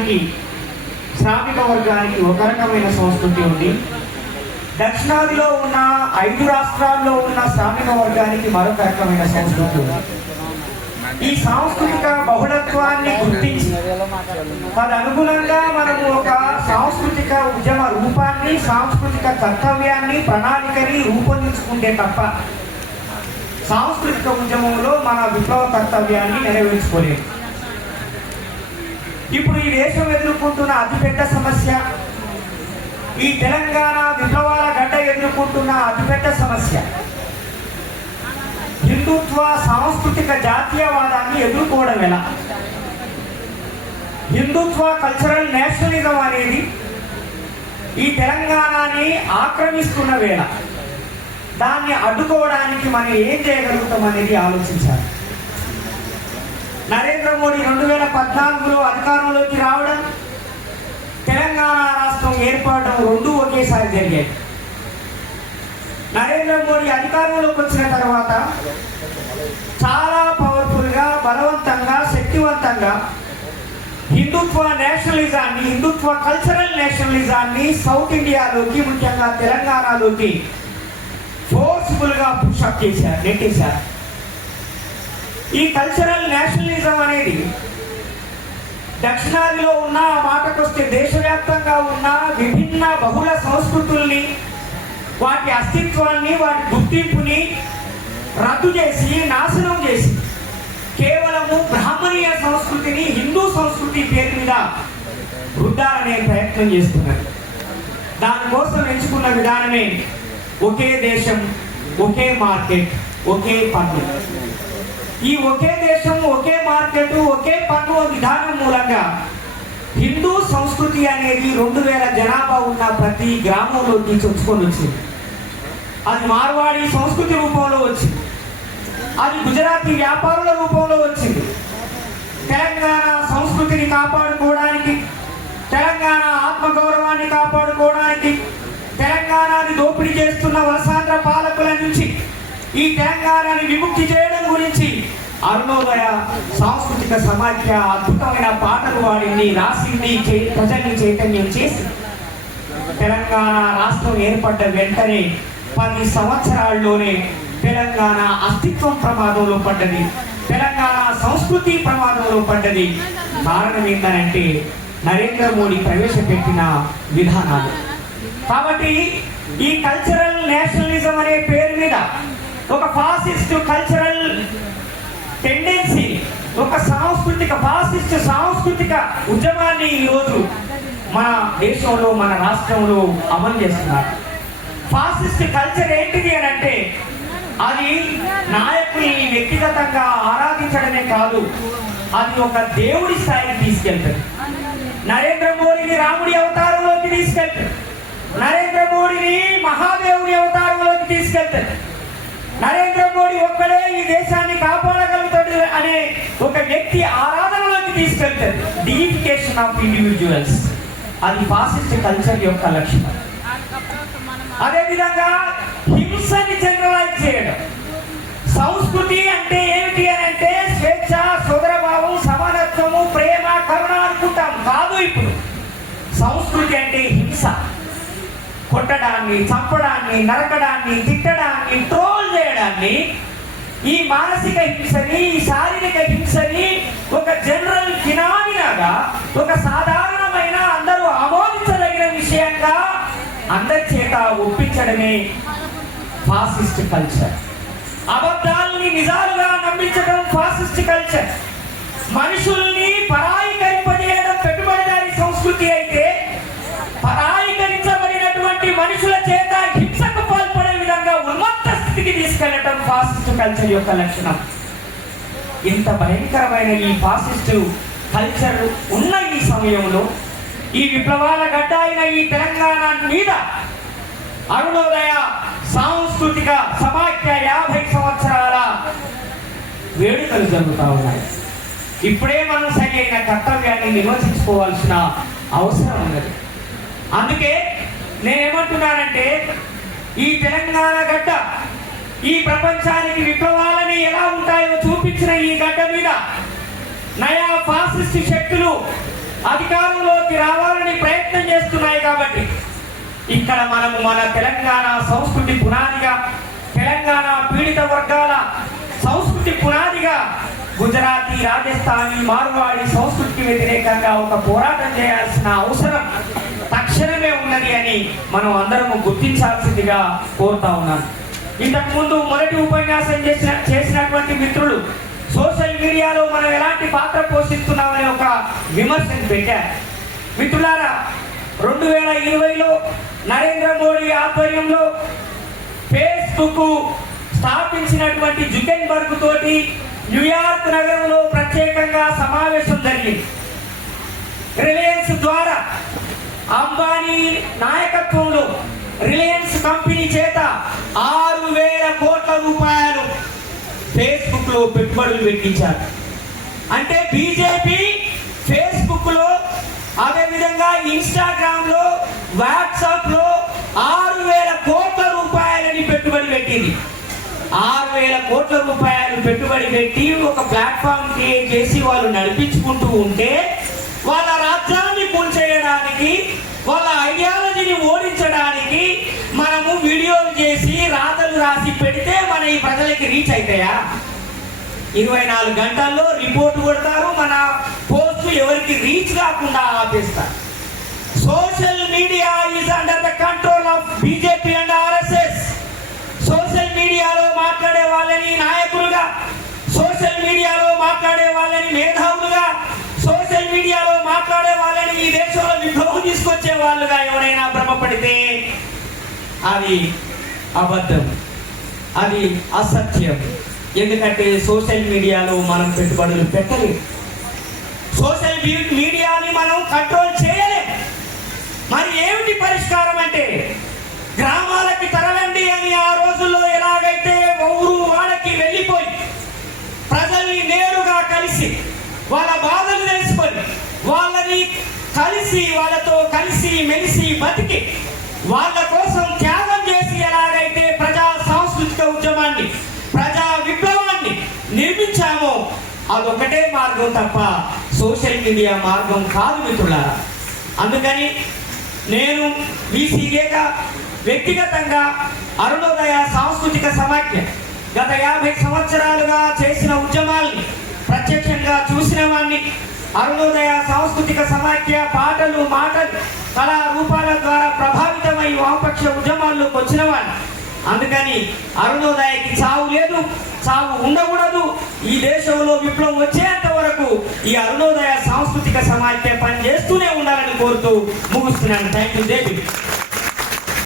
వర్గానికి, శ్రామిక వర్గానికి ఒక రకమైన సంస్కృతి ఉంది. దక్షిణాదిలో ఉన్న 5 రాష్ట్రాల్లో ఉన్న శ్రామిక వర్గానికి మరొక రకమైన సంస్కృతి ఉంది. ఈ సాంస్కృతిక బహుళత్వాన్ని గుర్తించి తదనుగుణంగా మనము ఒక సాంస్కృతిక ఉద్యమ రూపాన్ని, సాంస్కృతిక కర్తవ్యాన్ని, ప్రణాళికని రూపొందించుకుంటే తప్ప సాంస్కృతిక ఉద్యమంలో మన విప్లవ కర్తవ్యాన్ని నెరవేర్చుకోలేము. ఇప్పుడు ఈ దేశం ఎదుర్కొంటున్న అతిపెద్ద సమస్య, ఈ తెలంగాణ విప్లవాల గడ్డ ఎదుర్కొంటున్న అతిపెద్ద సమస్య హిందుత్వ సాంస్కృతిక జాతీయవాదాన్ని ఎదుర్కోవడం ఎలా. హిందుత్వ కల్చరల్ నేషనలిజం అనేది ఈ తెలంగాణని ఆక్రమిస్తున్న వేళ దాన్ని అడ్డుకోవడానికి మనం ఏం చేయగలుగుతాం అనేది ఆలోచించాలి. నరేంద్ర మోడీ 2014లో అధికారంలోకి రావడం, తెలంగాణ రాష్ట్రం ఏర్పడడం రెండూ ఒకేసారి జరిగాయి. నరేంద్ర మోడీ అధికారంలోకి వచ్చిన తర్వాత చాలా పవర్ఫుల్గా, బలవంతంగా, శక్తివంతంగా హిందుత్వ నేషనలిజాన్ని, హిందుత్వ కల్చరల్ నేషనలిజాన్ని సౌత్ ఇండియాలోకి, ముఖ్యంగా తెలంగాణలోకి ఫోర్స్ఫుల్గా పుషప్ చేశారు, నెట్టేశారు. ఈ కల్చరల్ నేషనలిజం అనేది దక్షిణాదిలో ఉన్న, మాటకొస్తే దేశవ్యాప్తంగా ఉన్న విభిన్న బహుళ సంస్కృతుల్ని, వాటి అస్తిత్వాన్ని, వాటి గుర్తింపుని రద్దు చేసి, నాశనం చేసి కేవలము బ్రాహ్మణీయ సంస్కృతిని హిందూ సంస్కృతి పేరు మీద వృద్ధాలనే ప్రయత్నం చేస్తున్నారు. దానికోసం ఎంచుకున్న విధానమే ఒకే దేశం, ఒకే మార్కెట్, ఒకే పన్ను. ఈ ఒకే దేశం, ఒకే మార్కెట్, ఒకే పన్ను విధానం మూలంగా హిందూ సంస్కృతి అనేది 2000 జనాభా ఉన్న ప్రతి గ్రామంలోకి చొచ్చుకొని వచ్చింది. అది మార్వాడి సంస్కృతి రూపంలో వచ్చింది, అది గుజరాతీ వ్యాపారుల రూపంలో వచ్చింది. తెలంగాణ సంస్కృతిని కాపాడుకోవడానికి, తెలంగాణ ఆత్మగౌరవాన్ని కాపాడుకోవడానికి, తెలంగాణని దోపిడీ చేస్తున్న వలసాంధ్ర పాలకుల నుంచి ఈ తెలంగాణని విముక్తి చేయడం గురించి అరుణోదయ సాంస్కృతిక సమాఖ్య అద్భుతమైన పాటలు వాడింది, రాసింది, ప్రజల్ని చైతన్యం చేసి తెలంగాణ రాష్ట్రం ఏర్పడ్డ వెంటనే 10 సంవత్సరాల్లోనే తెలంగాణ అస్తిత్వం ప్రమాదంలో పడ్డది, తెలంగాణ సంస్కృతి ప్రమాదంలో పడ్డది. కారణం ఏంటంటే నరేంద్ర మోడీ ప్రవేశపెట్టిన విధానాలు. కాబట్టి ఈ కల్చరల్ నేషనలిజం అనే పేరు మీద ఒక ఫాసిస్ట్ కల్చరల్ టెండెన్సీ, ఒక ఫాసిస్ట్ సాంస్కృతిక ఉద్యమాన్ని ఈరోజు మన దేశంలో, మన రాష్ట్రంలో అమలు చేస్తున్నారు. ఫాసిస్ట్ కల్చర్ ఏంటిది అని అంటే అది నాయకుల్ని వ్యక్తిగతంగా ఆరాధించడమే కాదు, అది ఒక దేవుడి స్థాయికి తీసుకెళ్తుంది. నరేంద్ర మోడీని రాముడి అవతారంలోకి తీసుకెళ్తుంది, నరేంద్ర మోడీని మహాదేవుడి అవతారంలోకి తీసుకెళ్తుంది. నరేంద్ర మోడీ ఒక్కడే ఈ దేశాన్ని కాపాడగలుగుతాడు అనే ఒక వ్యక్తి ఆరాధనలోకి తీసుకెళ్తాడు. డిఫికేషన్ ఆఫ్ ఇండివిజువల్స్, అది ఫాసిస్ట్ కల్చర్ యొక్క లక్షణం. అదేవిధంగా హింసని జనరలైజ్ చేయడం. సంస్కృతి అంటే ఏమిటి అని అంటే స్వేచ్ఛ, సోదరభావం, సమానత్వము, ప్రేమ, కరుణ అనుకుంటాం. కాదు, ఇప్పుడు సంస్కృతి అంటే హింస. కొట్టడాన్ని, చంపడాన్ని, నరకడాన్ని, తిట్టడాన్ని, ట్రోల్ చేయడాన్ని, ఈ మానసిక హింసని, ఈ శారీరక హింసని ఒక జనరల్ ఫినామినాగా, ఒక సాధారణమైన అందరూ ఆమోదించదగిన విషయంగా అందరి చేత ఒప్పించడమే ఫాసిస్ట్ కల్చర్. అబద్ధాలని నిజాలుగా నమ్మించడం ఫాసిస్ట్ కల్చర్. మనుషుల్ని పరాయీకరింపజేయడం పెట్టుబడిదారీ సంస్కృతి అయితే, పరాయీకరించబడినటువంటి మనుషుల చేత హింసకు పాల్పడే విధంగా ఉన్మత్త స్థితికి తీసుకెళ్లడం ఫాసిస్ట్ కల్చర్ యొక్క లక్షణం. ఇంత భయంకరమైన ఈ ఫాసిస్ట్ కల్చర్ ఉన్న ఈ సమయంలో, ఈ విప్లవాల గడ్డ అయిన ఈ తెలంగాణ మీద అరుణోదయ సాంస్కృతిక సమాఖ్య 50 సంవత్సరాల వేడుకలు జరుగుతూ ఉన్నాయి. ఇప్పుడే మనం సరైన కర్తవ్యాన్ని నిర్వహించుకోవాల్సిన అవసరం ఉన్నది. అందుకే నేనేమంటున్నానంటే, ఈ తెలంగాణ గడ్డ ఈ ప్రపంచానికి విప్లవాలని ఎలా ఉంటాయో చూపించిన ఈ గడ్డ మీద నయా ఫాసిస్ట్ శక్తులు అధికారంలోకి రావాలని ప్రయత్నం చేస్తున్నాయి. కాబట్టి ఇక్కడ మనము మన తెలంగాణ సంస్కృతి పునాదిగా, తెలంగాణ పీడిత వర్గాల సంస్కృతి పునాదిగా గుజరాతీ, రాజస్థానీ, మార్వాడి సంస్కృతికి వ్యతిరేకంగా ఒక పోరాటం చేయాల్సిన అవసరం తక్షణమే ఉన్నది అని మనం అందరము గుర్తించాల్సిందిగా కోరుతా ఉన్నాను. ఇంతకు ముందు మొదటి ఉపన్యాసం చేసినటువంటి మిత్రులు సోషల్ మీడియాలో మనం ఎలాంటి పాత్ర పోషిస్తున్నామని ఒక విమర్శను పెట్టారు. మిత్రులారా, 2020లో నరేంద్ర మోడీ ఆధ్వర్యంలో ఫేస్బుక్ స్థాపించినటువంటి జుకెన్బర్గ్ తోటి న్యూయార్క్ నగరంలో ప్రత్యేకంగా సమావేశం జరిగింది. రిలయన్స్ ద్వారా అంబానీ నాయకత్వంలో రిలయన్స్ కంపెనీ చేత 6,000 కోట్ల రూపాయలు ఫేస్బుక్ లో పెట్టుబడులు పెట్టించారు. అంటే బీజేపీ ఫేస్బుక్ లో, అదేవిధంగా ఇన్స్టాగ్రామ్ లో, వాట్సాప్ లో 6,000 కోట్ల రూపాయలని పెట్టుబడి పెట్టింది. 6,000 కోట్ల రూపాయలు పెట్టుబడి పెట్టి ఒక ప్లాట్ఫామ్ క్రియేట్ చేసి వాళ్ళు నడిపించుకుంటూ ఉంటే, వాళ్ళ రాజ్యాన్ని కూల్చేయడానికి, వాళ్ళ ఐడియాలజీని ఓడించడానికి మనము వీడియోలు చేసి రాతలు రాసి పెడితే మన ఈ ప్రజలకి రీచ్ అవుతాయా? 24 గంటల్లో రిపోర్ట్ కొడతారు, మన పోస్ట్ ఎవరికి రీచ్ కాకుండా ఆపేస్తారు. Social media is under the control of BJP and RSS. Social మీడియాలో మాట్లాడే వాళ్ళని నాయకులుగా, సోషల్ మీడియాలో మాట్లాడే వాళ్ళని మేధావులుగా, సోషల్ మీడియాలో మాట్లాడే వాళ్ళని ఈ దేశంలో విప్లవం తీసుకొచ్చే వాళ్ళుగా ఎవరైనా భ్రమపడితే అది అబద్ధం, అది అసత్యం. ఎందుకంటే సోషల్ మీడియాలో మనం పెట్టుబడులు పెట్టలేం, సోషల్ మీడియాని మనం కంట్రోల్ చేయలేం. మరి ఏమిటి పరిష్కారం అంటే, గ్రామాలకి తరలండి అని ఆ రోజుల్లో ఎలాగైతే ఊరు వాడకి వెళ్ళిపోయి ప్రజల్ని నేరుగా కలిసి వాళ్ళ బాధలు తెలుసుకొని వాళ్ళని కలిసి వాళ్ళతో కలిసి మెలిసి బతికి వాళ్ళ కోసం త్యాగం చేసి ఎలాగైతే ప్రజా సాంస్కృతిక ఉద్యమాన్ని, ప్రజా విప్లవాన్ని నిర్మించామో అదొకటే మార్గం తప్ప సోషల్ మీడియా మార్గం కాదు మిత్రులారా. అందుకని నేను వీసీఏగా వ్యక్తిగతంగా అరుణోదయ సాంస్కృతిక సమాఖ్య గత 50 సంవత్సరాలుగా చేసిన ఉద్యమాల్ని ప్రత్యక్షంగా చూసిన వాడిని, అరుణోదయ సాంస్కృతిక సమాఖ్య పాటలు, మాటలు, కళా రూపాల ద్వారా ప్రభావితమై వామపక్ష ఉద్యమాల్లోకి వచ్చిన వాడిని. అందుకని అరుణోదయకి చావు లేదు, చావు ఉండకూడదు. ఈ దేశంలో విప్లవం వచ్చేంత వరకు ఈ అరుణోదయ సాంస్కృతిక సమాఖ్య పనిచేస్తూనే ఉండాలని కోరుతూ ముగిస్తున్నాను. Thank you.